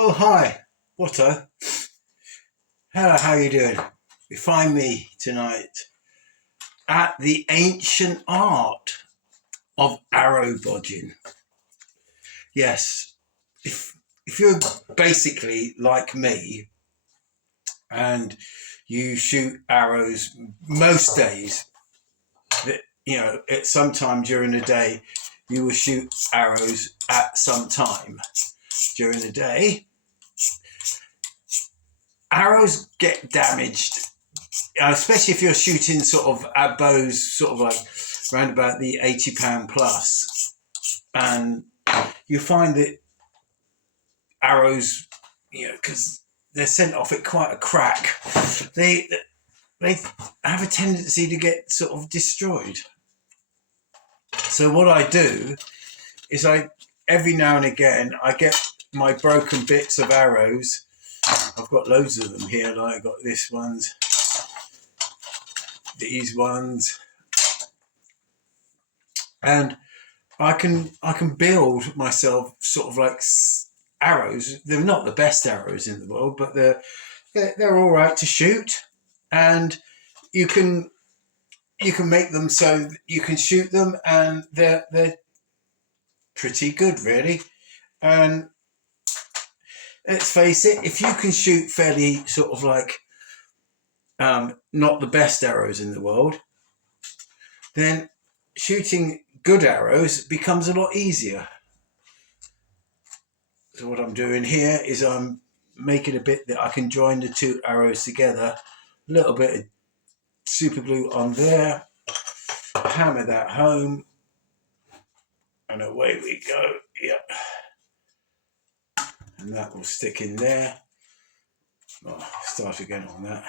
Oh, hi, Watto. Hello, how you doing? You find me tonight at the ancient art of arrow bodging. Yes, if you're basically like me and you shoot arrows most days, that at some time during the day, you will shoot arrows at some time during the day. Arrows get damaged, especially if you're shooting sort of at bows, sort of like around about the 80 pound plus, and you find that arrows, because they're sent off at quite a crack, they have a tendency to get sort of destroyed. So what I do is every now and again I get my broken bits of arrows. I've got loads of them here. Like I've got this ones, these ones, and I can build myself sort of like arrows. They're not the best arrows in the world, but they're all right to shoot, and you can make them so you can shoot them, and they're pretty good, really. And let's face it, if you can shoot fairly sort of like not the best arrows in the world, then shooting good arrows becomes a lot easier. So what I'm doing here is I'm making a bit that I can join the two arrows together, a little bit of super glue on there, hammer that home, and away we go. Yeah, and that will stick in there. Oh, start again on that.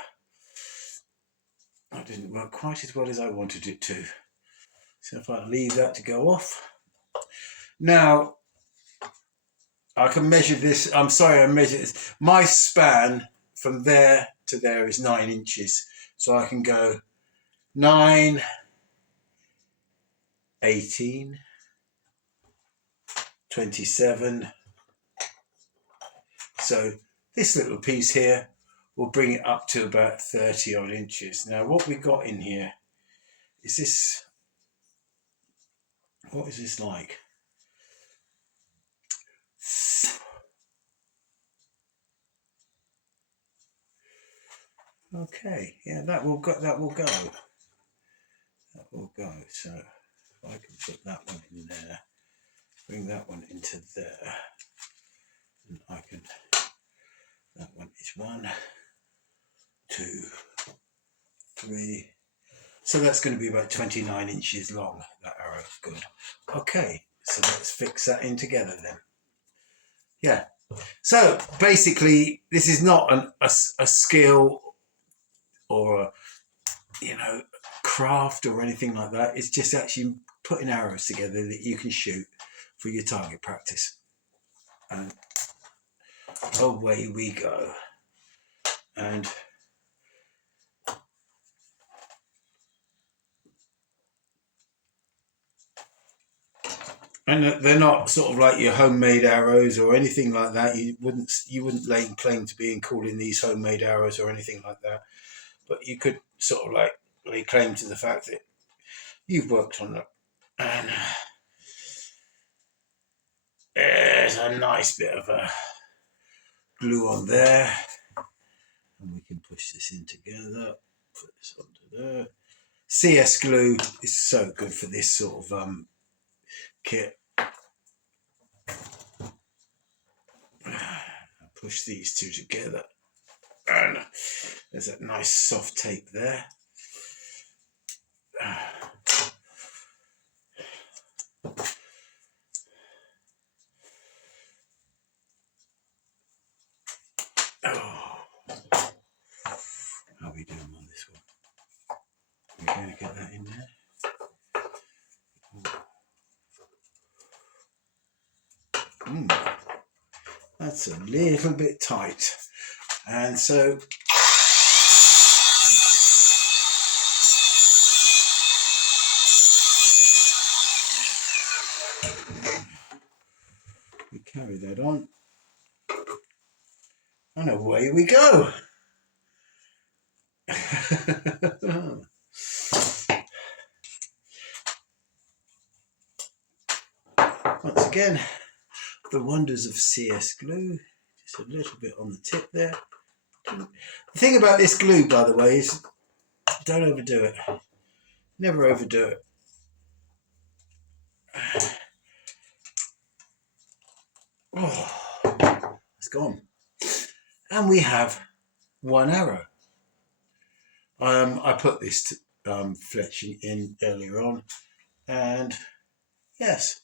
That didn't work quite as well as I wanted it to. So if I leave that to go off. Now, I can measure this. I'm sorry, I measured this. My span from there to there is 9 inches. So I can go 9, 18, 27. So this little piece here will bring it up to about 30 odd inches. Now what we got in here is this. What is this like? Okay, yeah, that will go. That will go. That will go. So if I can put that one in there, bring that one into there, and I can. That one is 1, 2, 3. So that's going to be about 29 inches long. That arrow, good. Okay, so let's fix that in together then. Yeah. So basically, this is not a skill or a craft or anything like that. It's just actually putting arrows together that you can shoot for your target practice. And away we go. And they're not sort of like your homemade arrows or anything like that. You wouldn't lay claim to being calling these homemade arrows or anything like that. But you could sort of like lay claim to the fact that you've worked on them. And there's a nice bit of a glue on there. And we can push this in together. Put this onto there. CS glue is so good for this sort of kit. Push these two together, and there's that nice soft tape there. Oh, how are we doing on this one? We're going to get that in there. That's a little bit tight, and so carry that on, and away we go. Once again, the wonders of CS glue. Just a little bit on the tip there. The thing about this glue, by the way, is don't overdo it. Never overdo it. Oh, it's gone. And we have one arrow. I put this fletching in earlier on, and yes,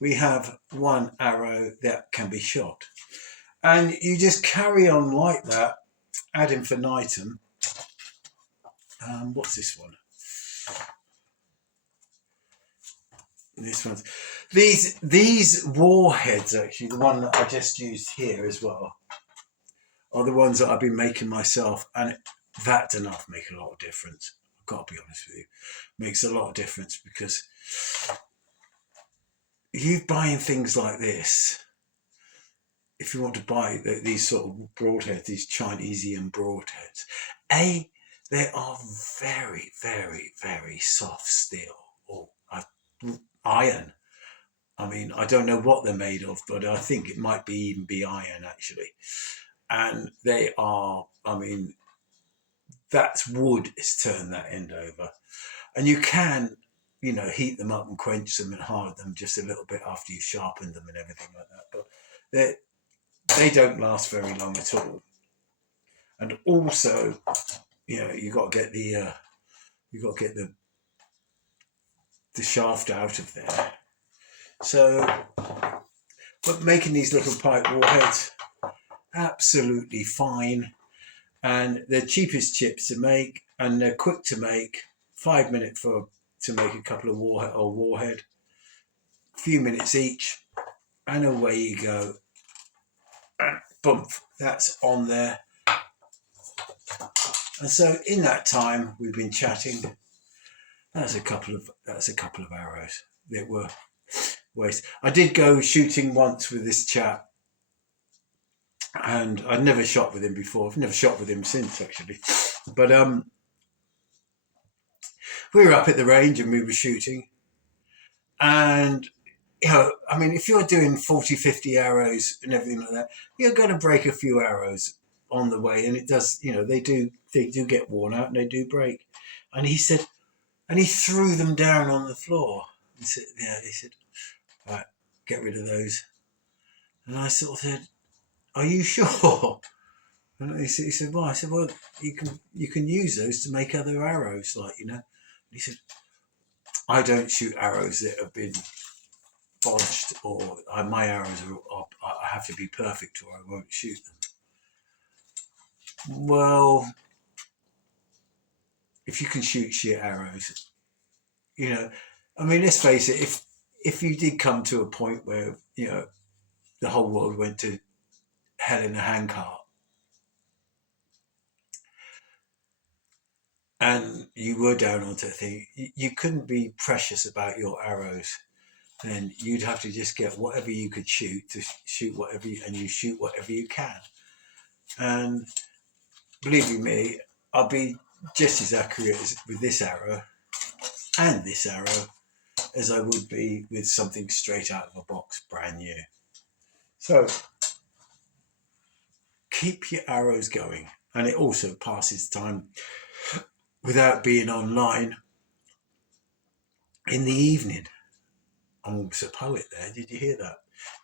we have one arrow that can be shot. And you just carry on like that, ad infinitum. What's this one? This one's these warheads, actually, the one that I just used here as well, are the ones that I've been making myself, and that does not make a lot of difference. I've got to be honest with you, makes a lot of difference, because you buying things like this, if you want to buy these sort of broadheads, these Chinesian broadheads, they are very, very, very soft steel or iron. I mean, I don't know what they're made of, but I think it might even be iron, actually. And they are, I mean, that's wood is turned that end over. And you can, you know, heat them up and quench them and hard them just a little bit after you've sharpened them and everything like that. But they don't last very long at all. And also, you know, you got to get the shaft out of there. So, but making these little pipe warheads, absolutely fine. And they're cheapest chips to make, and they're quick to make. 5 minutes to make a couple of warhead, a few minutes each, and away you go. And boom, that's on there. And so in that time we've been chatting. That's a couple of arrows that were waste. I did go shooting once with this chap, and I'd never shot with him before. I've never shot with him since, actually. But we were up at the range and we were shooting, and you know, I mean, if you're doing 40, 50 arrows and everything like that, you're going to break a few arrows on the way, and it does, you know, they do get worn out and they do break. And he said, and he threw them down on the floor. He said, yeah, he said, right, get rid of those. And I sort of said, are you sure? And he said, well, I said, well, you can use those to make other arrows, like, you know. And he said, I don't shoot arrows that have been bodged, or my arrows I have to be perfect or I won't shoot them. Well, if you can shoot shit arrows, you know, I mean, let's face it, if you did come to a point where, you know, the whole world went to hell in a handcart, and you were down onto a thing, you couldn't be precious about your arrows. Then you'd have to just get whatever you could shoot to shoot whatever, and you shoot whatever you can. And believe you me, I'll be just as accurate with this arrow and this arrow as I would be with something straight out of a box, brand new. So keep your arrows going, and it also passes time without being online in the evening. I'm almost a poet there. Did you hear that?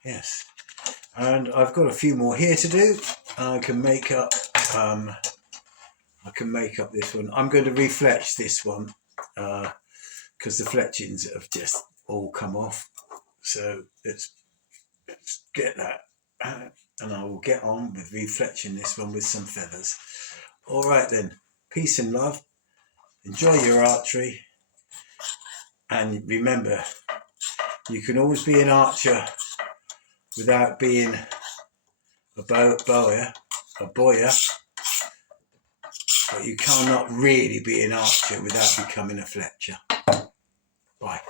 Yes. And I've got a few more here to do. I can make up this one. I'm going to refletch this one because the fletchings have just all come off. So let's get that, and I will get on with refletching this one with some feathers. All right then. Peace and love. Enjoy your archery, and remember, you can always be an archer without being a boyer, but you cannot really be an archer without becoming a fletcher. Bye.